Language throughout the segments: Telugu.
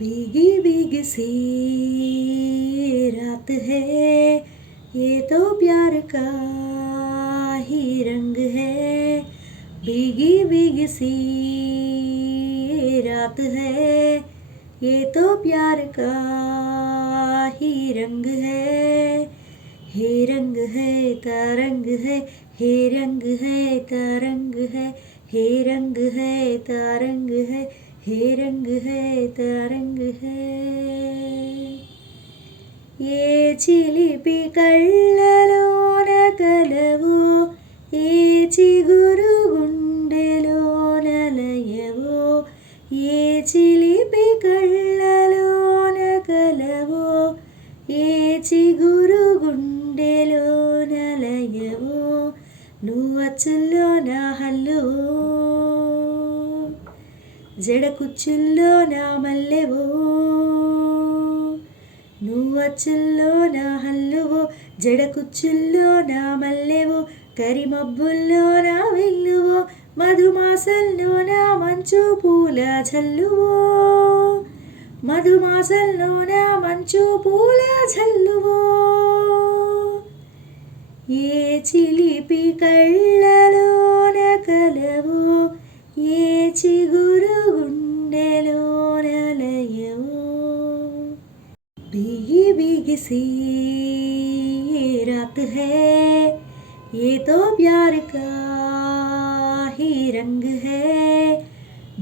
भीगी भीगी सी रात है, ये तो प्यार का ही रंग है। भीगी भीगी सी रात है, ये तो प्यार का ही रंग है। हे रंग है तरंग है, हे रंग है तरंग है, हे रंग है तरंग है, हे रंग है तरंग है। ఏ చిలిపి కళ్ళలోన కలవో, ఏ చిగురు గుండెలోన లయవో, ఏ చిలిపి కళ్ళలోన కలవో, ఏ చిగురు గుండెలోన లయవో, నువ్వచ్చుల్లో నా హల్లువో, జడ కుచ్చుల్లో నా మల్లెవో, నువ్వచ్చుల్లో నా హల్లువో, జడ కుచ్చుల్లో నా మల్లెవో, కరిమబ్బుల్లో నా వెల్లువో, మధుమాసంలో నా మంచు పూల జల్లువో, మధుమాసంలో నా మంచు పూల జల్లువో. ఏ చిలిపి కళ్ళలోన కలవో, ఏ చిగురు గుండెలోన లయవో. भीगी भीगी सी रात है, ये तो प्यार का ही रंग है।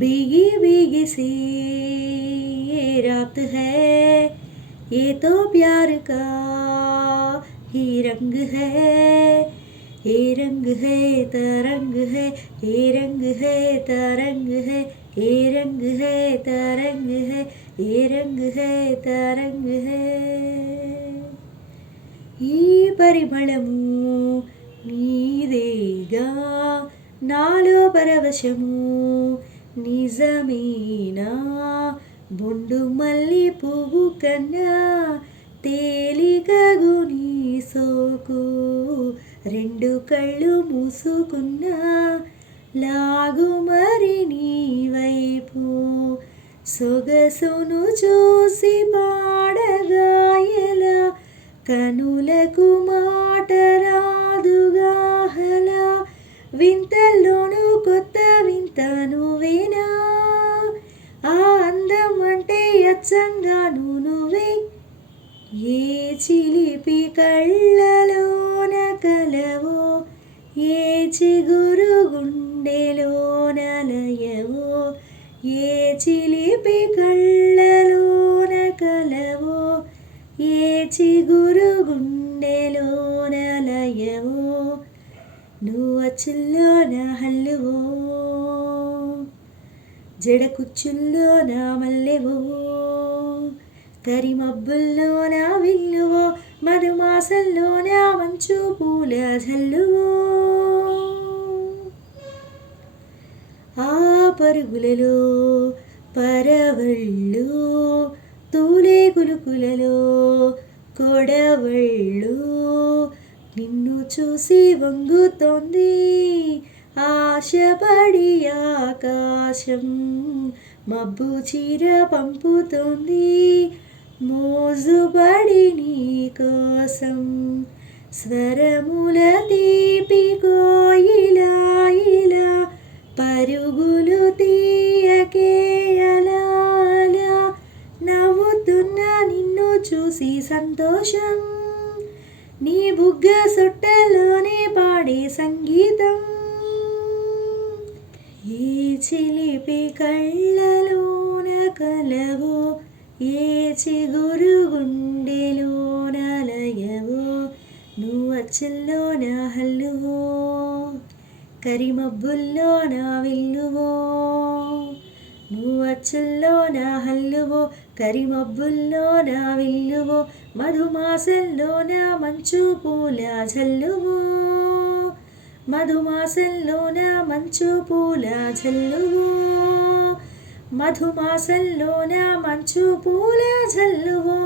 भीगी भीगी सी रात है, ये तो प्यार का ही रंग है। ये रंग है तरंग है, ये रंग है तरंग है, ये रंग है तरंग है, ये रंग है तरंग है. ఈ పరిమళము నీదేగా, నాలో పరవశము నిజమేనా, బొండు మల్లి పువ్వు కన్నా తేలికగు నీ సోకు, రెండు కళ్ళు మూసుకున్నా లాగు మరి నీ వైపు, సొగసును చూసి పాడగాయలా, కనులకు మాట రాదుగాహలా, వింతల్లోనూ కొత్త వింత నువ్వేనా, ఆ అందం అంటే అచ్చంగాను నువ్వే. ఏ చిలిపి కళ్ళలోన కలవో, ఏ చిగురు గుండెలోన లయవో, ఏ చిలిపి కళ్ళలోన కలవో, ఏ చిగురు గుండెలోన లయవో, నువ్వచ్చుల్లో నా హల్లువో, జడ కుచ్చుల్లో నా మల్లెవో, కరిమబ్బుల్లో నా విల్లువో, మధుమాసంలో నా మంచు పూల జల్లువో. ఆ పరుగులలో పరవళ్ళు, తూలే కులుకులలో కొడవళ్ళు, నిన్ను చూసి వంగుతోంది ఆశపడి ఆకాశం, మబ్బు చీర పంపుతోంది మోజుబడి నీ కోసం, స్వరముల తీపి కోయిలా ఇలా, పరుగులు తీయకే అలా అలా, నవ్వుతున్న నిన్ను చూసి సంతోషం, నీ బుగ్గ సొట్టలోనే పాడే సంగీతం. ఏ చిలిపి కళ్ళలోన కలవో, ఏ చిగురు గుండెలోన లయవో, నువ్వచ్చుల్లో నా హల్లువో, కరిమబ్బుల్లో నా విల్లువో, నువ్వచ్చుల్లో నా హల్లువో, కరిమబ్బుల్లో నా విల్లువో, మధుమాసంలో నా మంచు పూల జల్లువో, మధుమాసంలో నా మంచు పూల జల్లువో, మధుమాసంలో నా మంచు పూల జల్లువో.